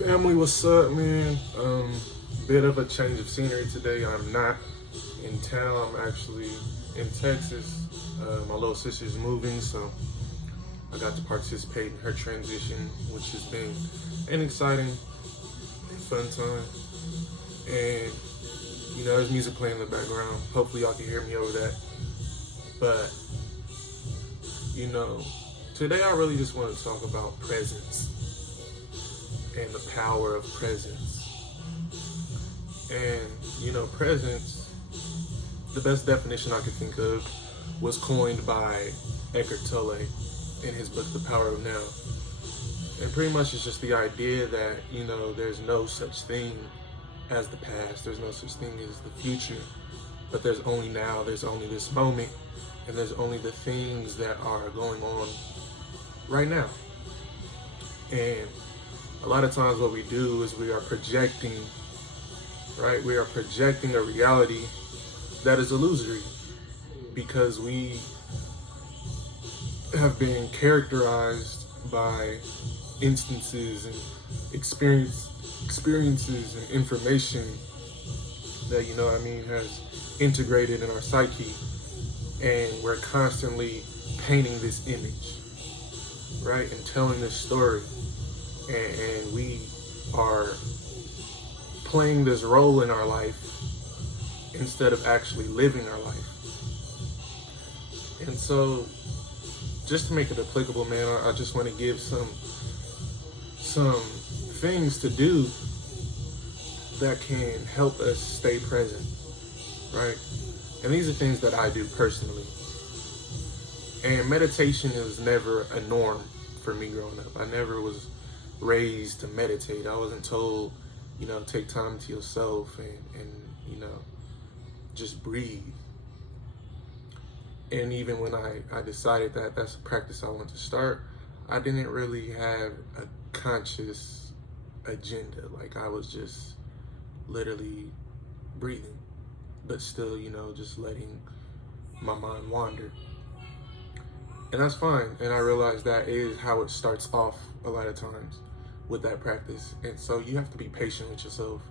Family, what's up, man? Bit of a change of scenery today. I'm not in town. I'm actually in Texas. My little sister's moving, so I got to participate in her transition, which has been an exciting, fun time. And there's music playing in the background. Hopefully, y'all can hear me over that. But today I really just want to talk about presence and the power of presence. And presence, the best definition I could think of was coined by Eckhart Tolle in his book The Power of Now. And pretty much it's just the idea that there's no such thing as the past, there's no such thing as the future, but there's only now, there's only this moment, and there's only the things that are going on right now. And a lot of times what we do is we are projecting, right? We are projecting a reality that is illusory because we have been characterized by instances and experiences and information that, has integrated in our psyche. And we're constantly painting this image, right? And telling this story. And we are playing this role in our life instead of actually living our life. And so, just to make it applicable, man, I just want to give some things to do that can help us stay present, right? And these are things that I do personally. And meditation was never a norm for me growing up. I never was raised to meditate. I wasn't told, take time to yourself and just breathe. And even when I decided that that's a practice I want to start, I didn't really have a conscious agenda. Like, I was just literally breathing, but still, just letting my mind wander. And that's fine. And I realized that is how it starts off a lot of times with that practice. And so you have to be patient with yourself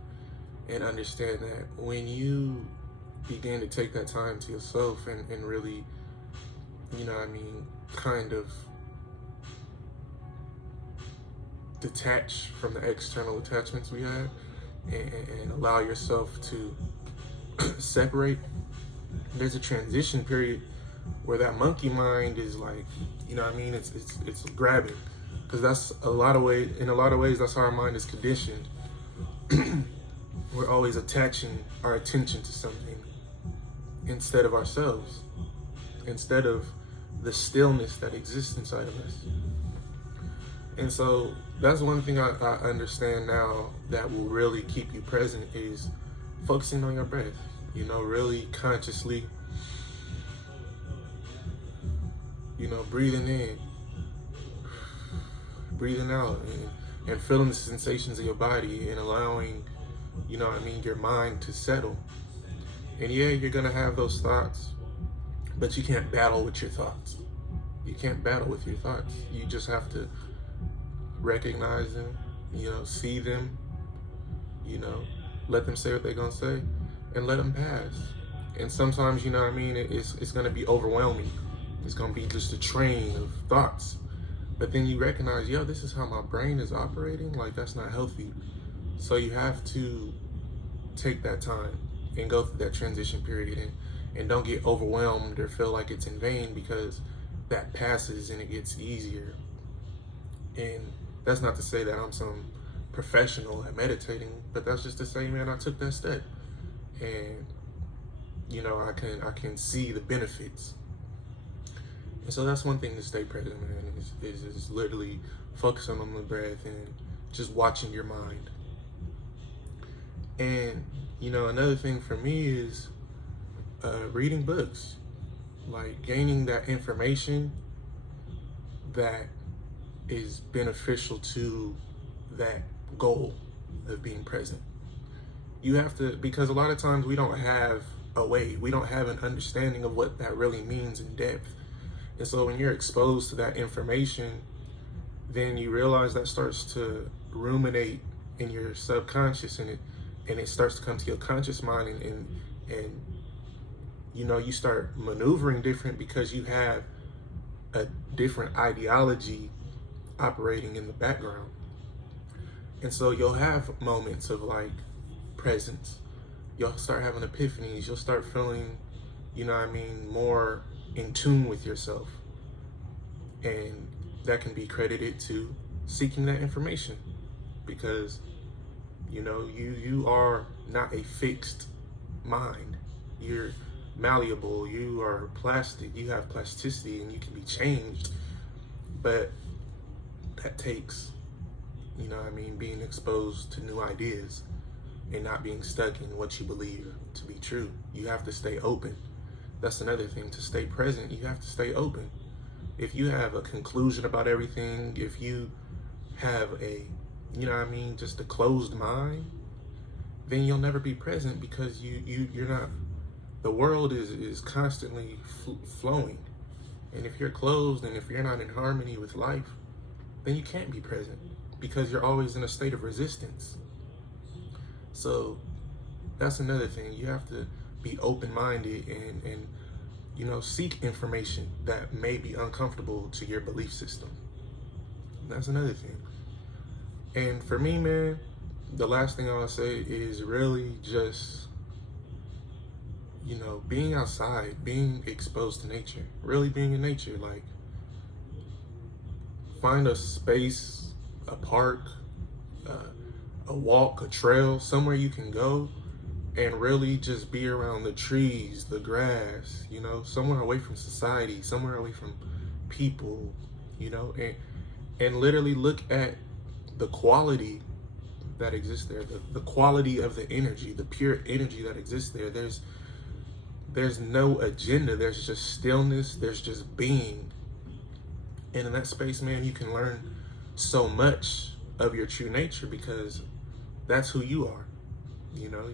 and understand that when you begin to take that time to yourself and really, kind of detach from the external attachments we have and allow yourself to separate, there's a transition period where that monkey mind is like, it's grabbing. Because that's in a lot of ways, that's how our mind is conditioned. We're always attaching our attention to something instead of ourselves, instead of the stillness that exists inside of us. And so that's one thing I understand now that will really keep you present is focusing on your breath, really consciously, breathing in, breathing out, and feeling the sensations of your body and allowing, your mind to settle. And yeah, you're gonna have those thoughts, but you can't battle with your thoughts. You can't battle with your thoughts. You just have to recognize them, see them, let them say what they're gonna say and let them pass. And sometimes, it's gonna be overwhelming. It's gonna be just a train of thoughts. But then you recognize, this is how my brain is operating. Like, that's not healthy. So you have to take that time and go through that transition period and don't get overwhelmed or feel like it's in vain, because that passes and it gets easier. And that's not to say that I'm some professional at meditating, but that's just to say, man, I took that step. And, I can see the benefits. And so that's one thing to stay present, man, is literally focusing on the breath and just watching your mind. And, another thing for me is reading books, like gaining that information that is beneficial to that goal of being present. You have to, because a lot of times we don't have we don't have an understanding of what that really means in depth. And so when you're exposed to that information, then you realize that starts to ruminate in your subconscious, and it starts to come to your conscious mind, and you know, you start maneuvering different because you have a different ideology operating in the background. And so you'll have moments of like presence. You'll start having epiphanies. You'll start feeling, you know what I mean, more in tune with yourself. And that can be credited to seeking that information, because, you know, you are not a fixed mind. You're malleable, you are plastic, you have plasticity, and you can be changed. But that takes, you know what I mean, being exposed to new ideas and not being stuck in what you believe to be true. You have to stay open. That's another thing. To stay present, you have to stay open. If you have a conclusion about everything, if you have a, you know what I mean, just a closed mind, then you'll never be present, because you're not, the world is constantly flowing. And if you're closed, and if you're not in harmony with life, then you can't be present, because you're always in a state of resistance. So that's another thing. You have to be open-minded and you know, seek information that may be uncomfortable to your belief system. That's another thing. And for me, man, the last thing I'll say is really just, you know, being outside, being exposed to nature, really being in nature. Like, find a space, a park, a walk, a trail, somewhere you can go and really just be around the trees, the grass, you know, somewhere away from society, somewhere away from people, you know, and literally look at the quality that exists there, the quality of the energy, the pure energy that exists there. There's no agenda, there's just stillness, there's just being. And in that space, man, you can learn so much of your true nature, because that's who you are. You know,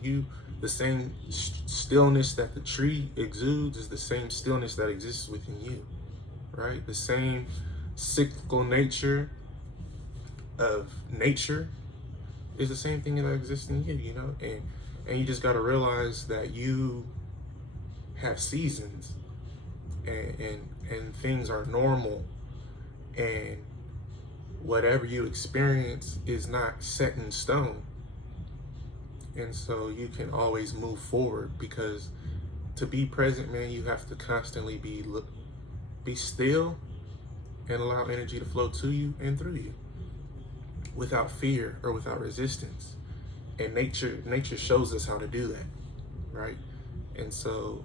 the same stillness that the tree exudes is the same stillness that exists within you, right? The same cyclical nature of nature is the same thing that exists in you, you know? And you just got to realize that you have seasons, and things are normal, and whatever you experience is not set in stone. And so you can always move forward, because to be present, man, you have to constantly be still and allow energy to flow to you and through you without fear or without resistance. And nature shows us how to do that, right? And so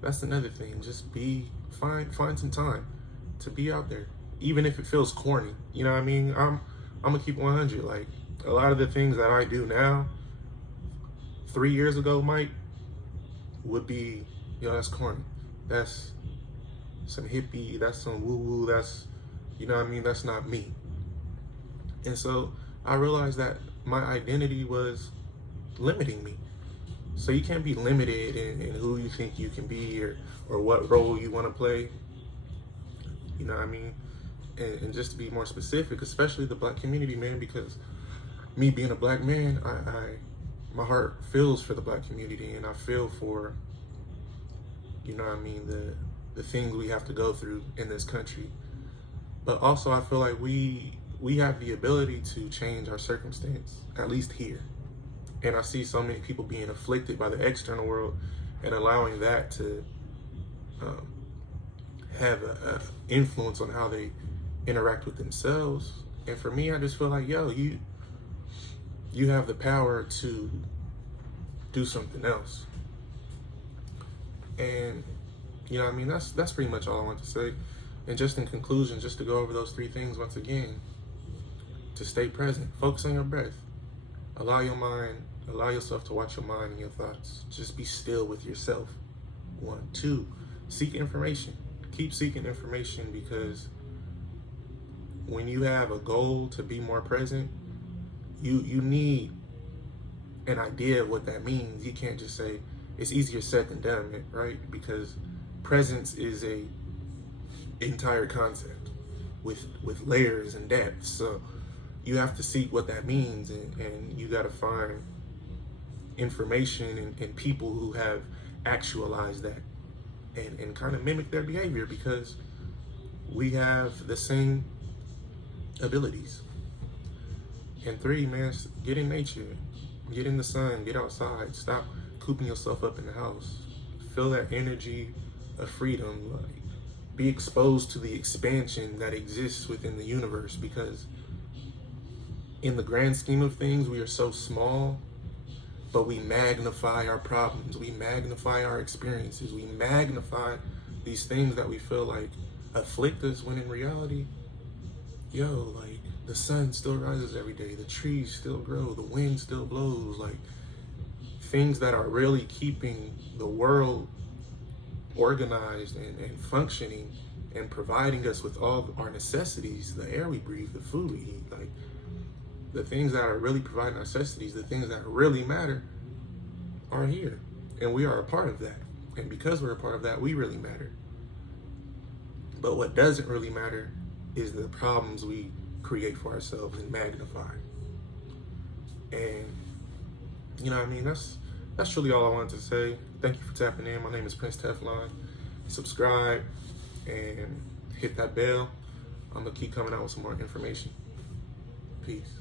that's another thing. Just find some time to be out there, even if it feels corny. You know what I mean? I'm gonna keep 100. Like, a lot of the things that I do now, 3 years ago, Mike, would be, yo, that's corny. That's some hippie, that's some woo-woo, that's, you know what I mean, that's not me. And so I realized that my identity was limiting me. So you can't be limited in who you think you can be, or what role you want to play. You know what I mean? And just to be more specific, especially the Black community, man, because me being a Black man, my heart feels for the Black community, and I feel for, you know what I mean, the things we have to go through in this country. But also I feel like we have the ability to change our circumstance, at least here. And I see so many people being afflicted by the external world and allowing that to have an influence on how they interact with themselves. And for me, I just feel like, yo, you have the power to do something else. And, you know what I mean, that's pretty much all I want to say. And just in conclusion, just to go over those 3 things once again: to stay present, focus on your breath, allow yourself to watch your mind and your thoughts. Just be still with yourself. 1, 2, seek information. Keep seeking information, because when you have a goal to be more present, you need an idea of what that means. You can't just say, it's easier said than done, right? Because presence is a entire concept with layers and depths. So you have to seek what that means, and you got to find information and people who have actualized that and kind of mimic their behavior, because we have the same abilities. And 3, man, get in nature, get in the sun, get outside, stop cooping yourself up in the house, feel that energy of freedom, like be exposed to the expansion that exists within the universe, because in the grand scheme of things, we are so small, but we magnify our problems, we magnify our experiences, we magnify these things that we feel like afflict us, when in reality, like the sun still rises every day, the trees still grow, the wind still blows, like things that are really keeping the world organized and functioning and providing us with all our necessities, the air we breathe, the food we eat, like the things that are really providing necessities, the things that really matter are here. And we are a part of that. And because we're a part of that, we really matter. But what doesn't really matter is the problems we create for ourselves and magnify. And you know what I mean? That's truly all I wanted to say. Thank you for tapping in. My name is Prince Teflon. Subscribe and hit that bell. I'm gonna keep coming out with some more information. Peace.